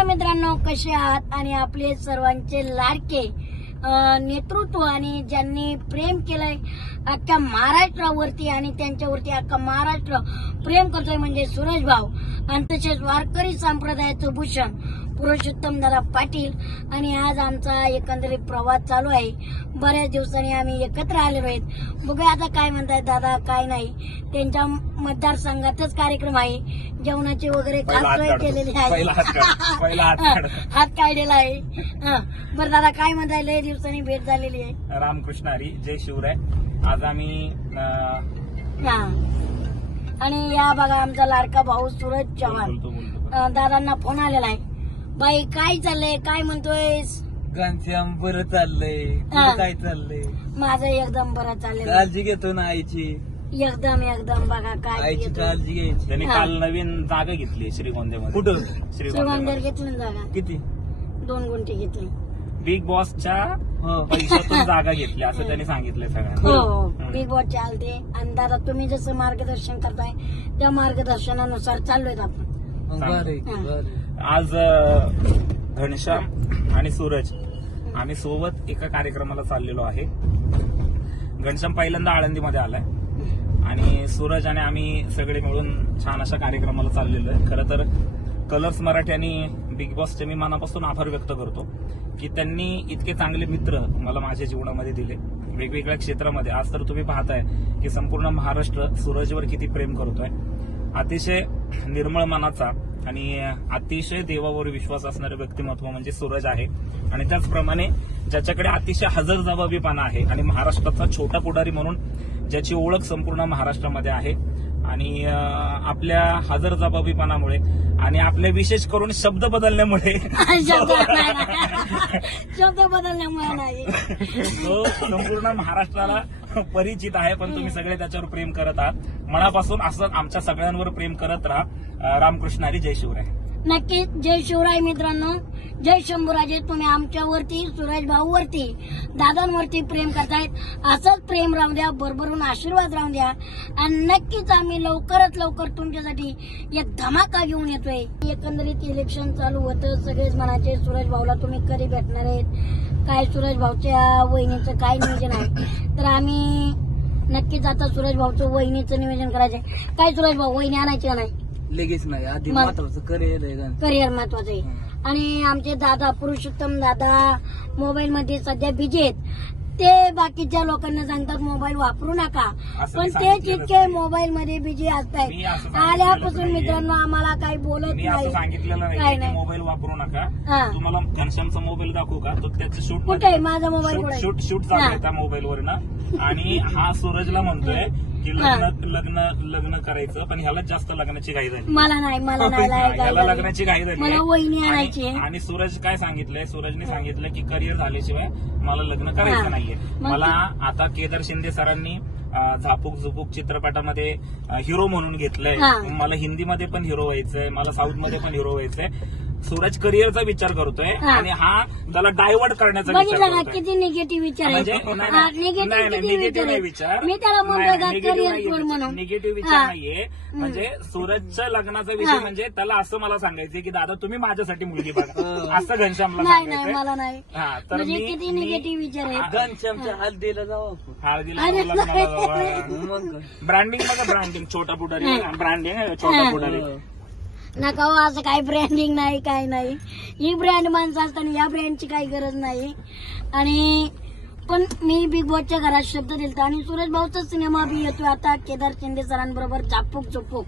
नमस्कार मित्रांनो, कसे आहात? आणि आपले सर्वांचे लाडके नेतृत्व आणि ज्यांनी प्रेम केलंय अख्ख्या महाराष्ट्रावरती आणि त्यांच्यावरती अख्खा महाराष्ट्र प्रेम करतोय म्हणजे सूरज भाऊ आणि तसेच वारकरी संप्रदायाचं भूषण पुरुषोत्तम दादा पाटील. आणि आज आमचा एकंदरीत प्रवास चालू आहे. बऱ्याच दिवसांनी आम्ही एकत्र आलेलो आहेत. बघूया आता काय म्हणतायत दादा, काय नाही. त्यांच्या मतदारसंघातच कार्यक्रम आहे. जेवणाची वगैरे खास सोय केलेली आहे. हात काढलेला आहे. बरं दादा, काय म्हणताय? लय दिवसांनी भेट झालेली आहे. रामकृष्ण हरी, जय शिवराय. आज आम्ही आणि या बघा आमचा लाडका भाऊ सूरज चव्हाण. दादांना फोन आलेला आहे. बाई काय चाललंय, काय म्हणतोय? घनश्याम बरं चाललंय, तुझं काय चाललंय? माझं एकदम बरं चाललंय. काळजी घेतो ना आईची? एकदम बघा काय आईची काळजी घ्यायची. त्यांनी काल नवीन जागा घेतली श्रीगोंद्यामध्ये. कुठं? श्रीगोंद्यावर घेतली जागा. किती? 2 गुंठे घेतली. बिग बॉसच्या पैशातून जागा घेतली असं त्यांनी सांगितलंय सगळ्यांना. हो, बिग बॉस चालते. आणि दादा तुम्ही जसं मार्गदर्शन करताय त्या मार्गदर्शनानुसार चाललोय आपण. आज घनश्याम आणि सूरज आम्ही सोबत एका कार्यक्रमाला चाललेलो आहे. घनश्याम पहिल्यांदा आळंदीमध्ये आलाय आणि सूरज आणि आम्ही सगळे मिळून छान अशा कार्यक्रमाला चाललेलो आहे. खरं तर कलर्स मराठी आणि बिग बॉसचे मी मनापासून आभार व्यक्त करतो की त्यांनी इतके चांगले मित्र मला माझ्या जीवनामध्ये दिले वेगवेगळ्या क्षेत्रामध्ये. आज तर तुम्ही पाहताय की संपूर्ण महाराष्ट्र सूरजवर किती प्रेम करतोय. अतिशय निर्मळ मनाचा आणि अतिशय देवावर विश्वास असणारं व्यक्तिमत्व म्हणजे सूरज आहे. आणि त्याचप्रमाणे ज्याच्याकडे अतिशय हजरजबाबीपणा आहे आणि महाराष्ट्राचा छोटा पुढारी म्हणून ज्याची ओळख संपूर्ण महाराष्ट्रामध्ये आहे. आणि आपल्या हजरजबाबीपणामुळे आणि आपल्या विशेष करून शब्द बदलण्यामुळे नाही तो संपूर्ण महाराष्ट्राला परिचित आहे. पण तुम्ही सगळे त्याच्यावर प्रेम करत आहात. मनापासून असं आमच्या सगळ्यांवर प्रेम करत राहा. रामकृष्ण हरी, जय शिवराय. नक्कीच जय शिवराय मित्रांनो, जय शंभूराजे. तुम्ही आमच्यावरती, सूरज भाऊवरती, दादांवरती प्रेम करतायत. असंच प्रेम राहू द्या, भरभरून आशीर्वाद राहू द्या. आणि नक्कीच आम्ही लवकरात लवकर तुमच्यासाठी एक धमाका घेऊन येतोय. एकंदरीत इलेक्शन चालू होतं, सगळेच म्हणायचे सूरज भाऊला तुम्ही कधी भेटणार आहेत, काय सूरज भाऊच्या वहिनीचं काय नियोजन आहे. तर आम्ही नक्कीच आता सूरज भाऊचं वहिनीचं नियोजन करायचंय. काय सूरज भाऊ, वहिनी आणायची का नाही? लगेच नाही, आधी महत्वाचं करिअर आहे. करिअर महत्वाचं आहे. आणि आमचे दादा पुरुषोत्तम दादा मोबाईल मध्ये सध्या बिजी आहेत. ते बाकीच्या लोकांना सांगतात मोबाईल वापरू नका, पण ते जितके मोबाईल मध्ये बिजी असतात आल्यापासून मित्रांनो आम्हाला काही बोलत नाही. सांगितलेलं नाही मोबाईल वापरू नका. तुम्हाला घनश्यामचा मोबाईल दाखवू का? तो त्याचं शूट कुठे आहे? माझा मोबाईल शूट चालू आहे त्या मोबाईलवर ना. आणि हा सूरजला म्हणतोय की लग्न करायचं, पण ह्याला जास्त लग्नाची घाई झाली. मला नाही ह्याला लग्नाची घाई झाली. मला वहिनी आणायची. आणि सूरज काय सांगितलंय? सूरजने सांगितलं की करिअर झाल्याशिवाय मला लग्न करायचं नाहीये. मला आता केदार शिंदे सरांनी झापूक झुपूक चित्रपटामध्ये हिरो म्हणून घेतलंय. मला हिंदीमध्ये पण हिरो व्हायचंय, मला साऊथमध्ये पण हिरो व्हायचंय. सूरज करिअरचा विचार करतोय आणि हा त्याला डायव्हर्ट करण्याचा विचार करतोय. किती निगेटिव्ह विचार म्हणजे निगेटिव्ह विचार, मी त्याला निगेटिव्ह विचार नाहीये. म्हणजे सूरजच्या लग्नाचा विषय म्हणजे त्याला असं मला सांगायचंय की दादा तुम्ही माझ्यासाठी मुलगी बघा, असं घनश्यामला सांगायचंय. मला नाही. तर किती निगेटिव्ह विचार आहे. घनश्यामच्या हळदीला जाऊ, हळदीला ब्रँडिंग बघा, ब्रँडिंग छोटा पुढारी, ब्रँडिंग छोटा पुढारी. नका हो, असं काही ब्रँडिंग नाही, काय नाही. ही ब्रँड माणसं असताना या ब्रँडची काही गरज नाही. आणि पण मी बिग बॉसच्या घरात शब्द दिलता आणि सूरज भाऊचा सिनेमा बी येतोय आता केदार शिंदे सरांबरोबर झापूक झुपूक.